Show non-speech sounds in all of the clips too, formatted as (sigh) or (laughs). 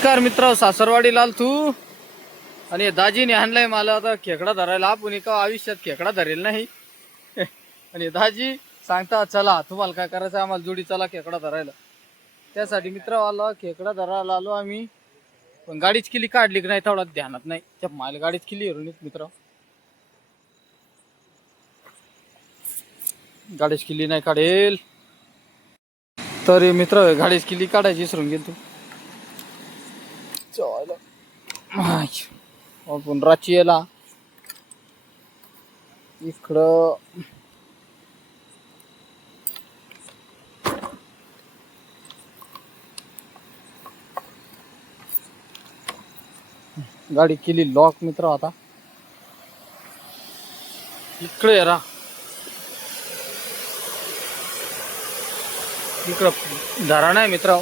नमस्कार मित्र सासरवाडी लाल तू. आणि दाजीने आणलाय मला आता खेकडा धरायला. आपण एका आयुष्यात खेकडा धरेल नाही. आणि दाजी सांगता चला तुम्हाला काय करायचं? आहे? आम्हाला जोडी चला खेकडा धरायला. त्यासाठी मित्र आला खेकडा धरायला आलो आम्ही. पण गाडीच किल्ली काढली की नाही तेवढा ध्यानात नाही. त्या माल गाडीच किल्ली हरून मित्र. गाडीच किल्ली नाही काढेल. तर मित्र गाडीच किल्ली काढायची विसरून गेल तू चालेल आपण राची याला इकडं. गाडी केली लॉक मित्र आता. इकडे यारा. इकडं धरण नाही मित्र.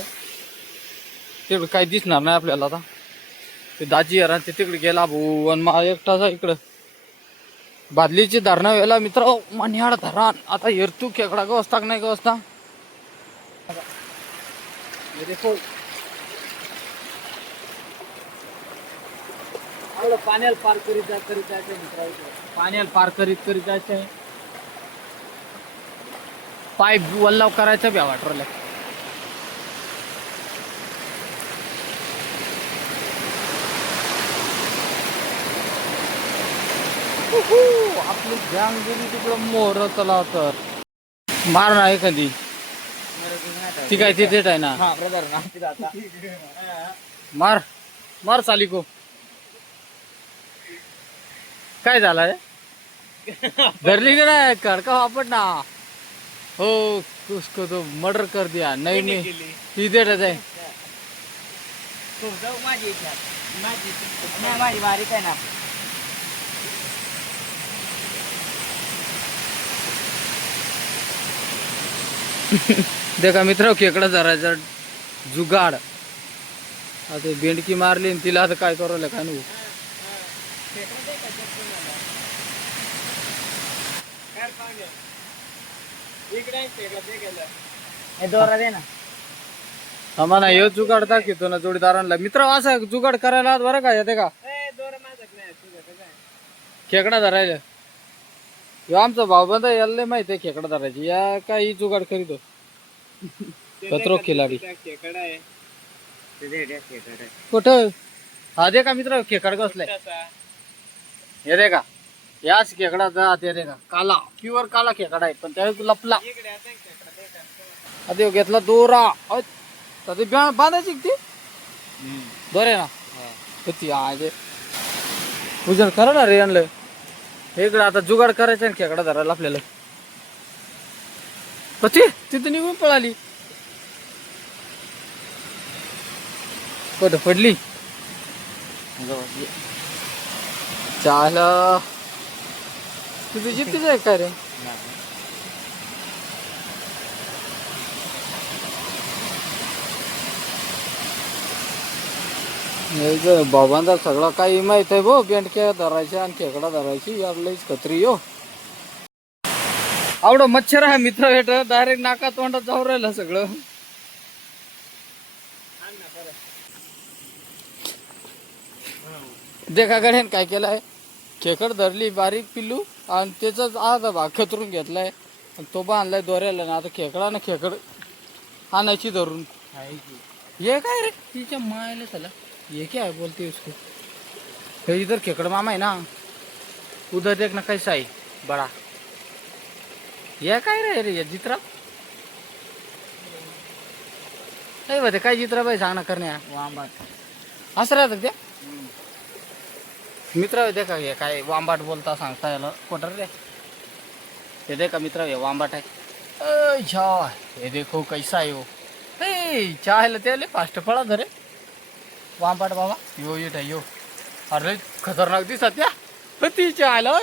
तिकडं काही दिसणार नाही आपल्याला आता. ते दाजी यार ते तिकडे गेला भाऊ आणि मला एकटाचा इकडं. बादलीची धरणं वेळेला मित्र मन्याड धरण. आता हेरतू खेकडा गवसता? का नाही आपलं पाण्याला पार करीत जा करीत जायचं मित्र पाण्याला पार करीत करीत जायचंय पाय वल्लाव करायचं ब्या वाटरला आपली गॅंग गेली तिकडं मोर चला तर मार ना एखादी ती काय तिथेच आहे ना. हा तिथं मार मार सालिको काय झालंय? धरली का नाही? खडका वापट ना हो उसको तो मर्डर कर दिया. नहीं मी ती देत आहे. जाऊ माझी माझी बारीक आहे ना. देखा मित्र खेकडा धरायचा जुगाड. आता बेंडकी मारली आणि तिला आता काय करायला काय हे दे ना. आम्हाला हे जुगाड दाखवतो ना जोडीदारांना. मित्र असं जुगाड करायला बरं का येते का? खेकडा धरायला ह्यो आमचा भाऊबंद याला लय माहिती आहे खेकडा धरायची. या काही जुगाड करीतो कचरो खिलाडी. कुठं? हा दे का मित्र खेकड कसलाय हे रे का. याच खेकडा जात हे रे का. काला प्युअर काला खेकडा आहे पण त्यावेळी लपला. आता घेतला दोरा. अ, तर ते बा- बांधायची का ती? दोरे ना. होती आज उजळ करा ना रे आणलं. इकडं आता जुगाड करायचं ना खेकडा धरायला आपल्याला. कधी तिथं निघून पळाली. कुठं पडली? चाल. तुझी जिद्दीच आहे काय रे? बाबांचा सगळं काही माहीत आहे भो बेंडक्या धरायच्या आणि खेकडा धरायची यातलंच खत्री हो. आवड मच्छर आहे मित्र भेट डायरेक्ट नाका तोंडात जाऊ राहिलं सगळं. देखा गड्यान काय केलंय? खेकड धरली बारीक पिल्लू आणि त्याचाच अर्धा भाग खतरून घेतलाय. तो बांधलाय दोऱ्याला ना आता खेकडा ना खेकड आणायची धरून. ये काय रे? तिच्या मायला चला ये क्या है बोलते उसको? हे इधर खेकड़ मामा है ना। उधर देखना कैसा है बड़ा। ये काय रे रे ये जित्रा? नाही बघ काय जित्रा बाई सांग ना करण्या? वांबाट असं राहतं त्या? मित्र देखा हे काय वांबाट बोलता सांगता याला. कोटर रे. हे देखा मित्र हे वांबाट आहे. अय, छा हे देखो कैसा आहे हो ए चायला त्याले फास्ट फळा धरे. वांबाट बाबा. यो येत आहे यो. अरे खतरनाक दिसत त्या ती चायला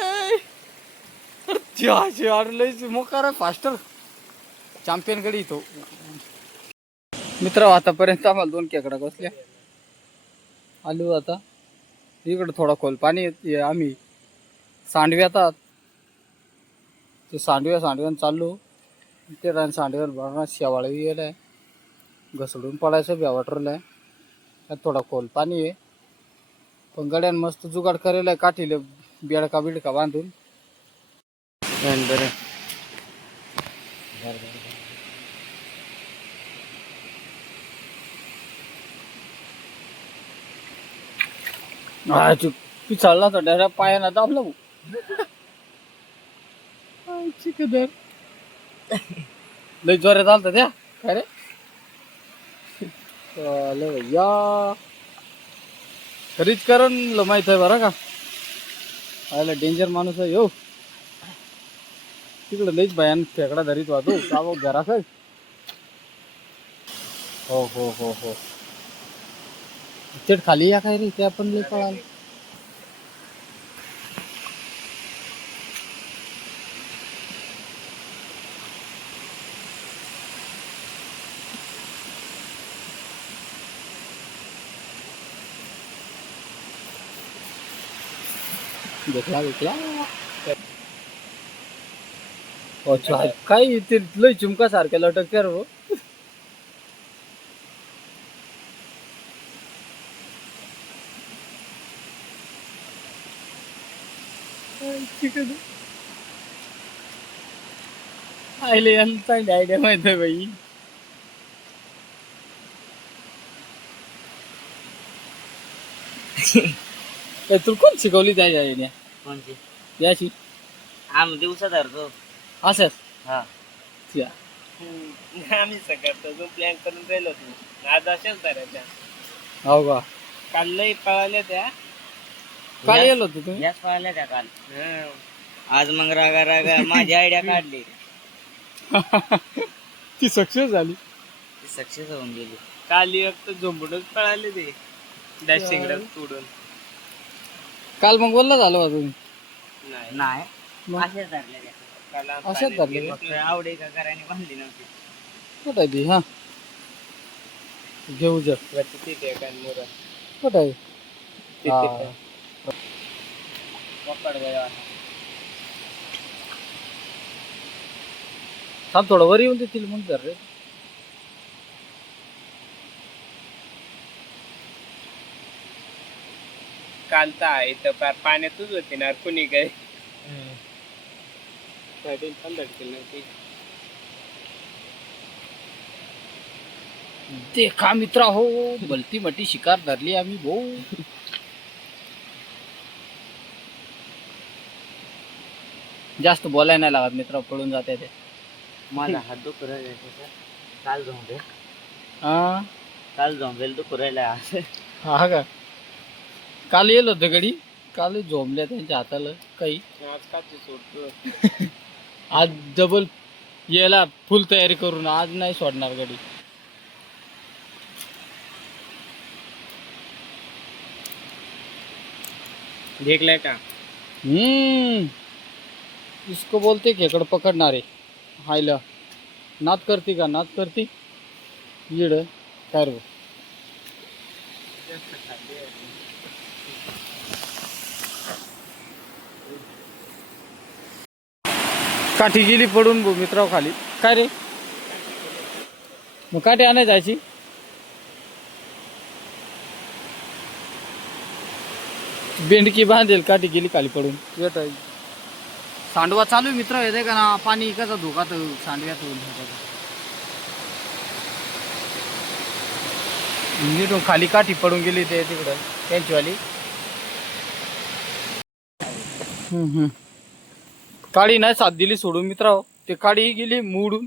त्याचे अरे लय मोकार फास्टर चॅम्पियन गडी येतो. मित्र आतापर्यंत आम्हाला दोन केकडा कसल्या आलो आता. इकडं थोडा खोल पाणी येत- ये आम्ही. सांडव्यातात ते सांडव्या सांडव्यानं चाललो. ते रान सांडव्याला बघा शेवाळ गेलाय. घसडून पडायचं ब्या वाटरलाय. त्यात थोडा खोल पाणी आहे. पण गड्यान मस्त जुगाड करेल आहे काठीले बेडका बिडका बांधून. बरं. हा तू पिछाळला तर डायरेक्ट पायानं दाबला चिकदर. लय जोरात आलता त्या काय रे? या. भैया खरीच करण माहीत आहे बरं का? आयला डेंजर माणूस आहे हो. यो तिकडे लईच भयान फेकडा धरीत वाहतो. का बघ घरात हो हो हो हो. थेट खाली या काय रे? ते आपण लई पळाल भेटला भेटला अच्छा काय ते लय चुमका सारख्या लटक कर हो आयले यांना चांगली आयडिया माहीत आहे बाई Yeah. काय तुला कोण शिकवली त्या कोणची याची. आम्ही दिवसा धरतो असंच हा. आम्ही सकाळचा जो प्लॅन करून राहिलो होतो आज अशाच धरायच्या हो का? काल लई पळाल्या त्या. काय येलो होतं तुम्ही? याच पळाल्या त्या काल. आज मग रागा रागा माझी आयडिया काढली. (laughs) ती सक्सेस झाली. ती सक्सेस होऊन गेली. काल एक तर झोंबडच पळाले ते. डॅशिंग तोडून. काल मग बोलला झालं बा तुम्ही? नाही. मग? असेच धरले असेच का? फक्त आवडे का करायने बांधली नव्हती. कुठं आहे ती हा? घेऊ जा. वरती तिथे काय मोर. कुठं आहे? हा. पकड गया थांब थोडं वर येऊन देतील मग जर रे काल तर आहे तर पार पाण्यातच होती ना कुणी काय साईडीन पण धडकेल नव्हती देखा मित्रा हो भलती मटी शिकार धरली आम्ही भाऊ. जास्त बोलायला नाही लागत मित्र पळून जाते ते. माझा हात दुखू राहिला त्याचा. काल हा? काल झोंबेल दुखू राहिला हा का? काल येल होतं गडी काल झोंबल्या त्यांच्या हाताला काही. (laughs) आज काची सोडतो आज डबल यायला फुल तयारी करून आज नाही सोडणार गडी देखलाय का? हम्म. इसको बोलते खेकड पकडणारे. हायला. नाद करते का? नाद करते. येड काय काठी गेली पडून मित्राव खाली. काय रे? मग काठी आणाय जायची बेंडकी बांधेल काठी गेली खाली पडून. येत आहे सांडवा चालू मित्र येते का ना? पाणी कसा धोका तर सांडव्यात. नीटून खाली काठी पडून गेली ते तिकडं त्यांचीवाली. हम्म, हम्म. काळी नाही साथ दिली सोडून मित्राव ते काळी गेली मोडून.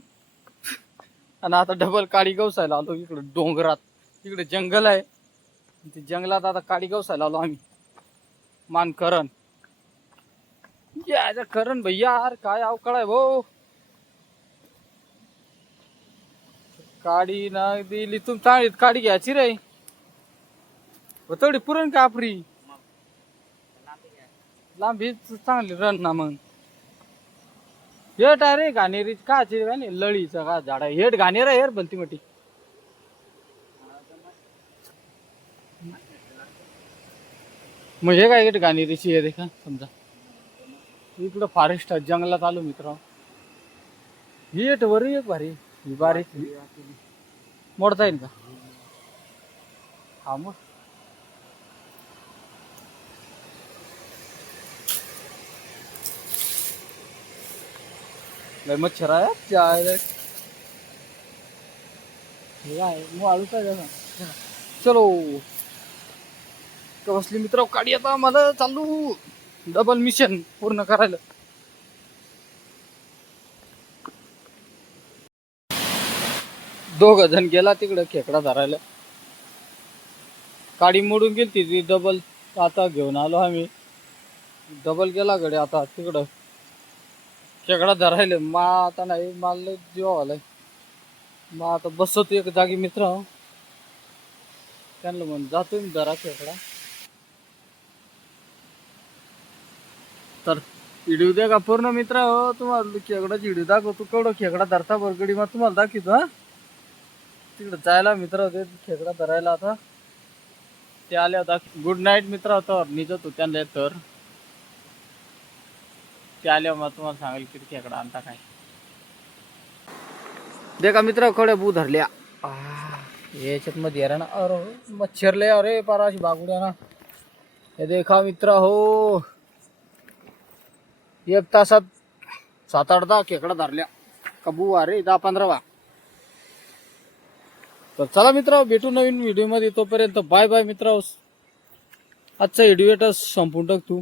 आणि आता डबल काळी गवसायला आलो इकडे डोंगरात. इकडे जंगल आहे. ते जंगलात आता काळी गवसायला आलो आम्ही. मानकरण. याचा करण भैया यार काय अवकाळ आहे भाऊ काडी ना दिली तुम चांगली काडी घ्यायची रे. हो तेवढी पुरण कापरी. लांबी चांगली रन ना मग. हेट आहे रे घाणेरी काची काय नाही लळीचं का झाड आहे? हेट घाणेर आहे हेर भलती मोठी. मग हे काय हेट घाणेरीची आहे देखा का? समजा. इकडं फॉरेस्ट जंगलात आलो मित्र ही हेट वर एक भारी. ही बारीक. मोडता येईल का? हा मग लय मच्छर आहे. जायला हे आहे मग आळू काय झालं चलो. बसली मित्र काढी आता मला चालू. डबल मिशन पूर्ण करायला. दोघ जण गेला तिकडं खेकडा धरायला. काडी मोडून गेली ती डबल आता घेऊन आलो आम्ही. डबल गेला गडे आता तिकडं. खेकडा धरायला. मा आता नाही मला जीव आलाय मग आता बसतो एक जागी मित्र. त्यांना म्हण जातो मी धरा खेकडा तर व्हिडिओ द्या का पूर्ण मित्र? हो तुम्हाला खेकडाची व्हिडिओ दाखवतो. केवढं खेकडा धरता बरगडी मग तुम्हाला दाखवतो हा. तिकडे जायला मित्र होते खेकडा धरायला आता. ते आले दाख गुड नाईट मित्र होता निजत होतो त्यांना तर. ते आले मग तुम्हाला सांगेल किती खेकडा आणता काय. दे का मित्रकडे बू धरल्या. याच्यात मध्ये अरे ना. अरे मच्छरले अरे पाराशी बागुड्या ना. हे देखा मित्र हो. एक तासात सात आठ दहा खेकडा धरल्या. कबू अरे दहा पंधरा वा तर चला मित्र भेटू नवीन व्हिडिओमध्ये. तोपर्यंत बाय बाय मित्र आजचा व्हिडिओ संपून टाक तू.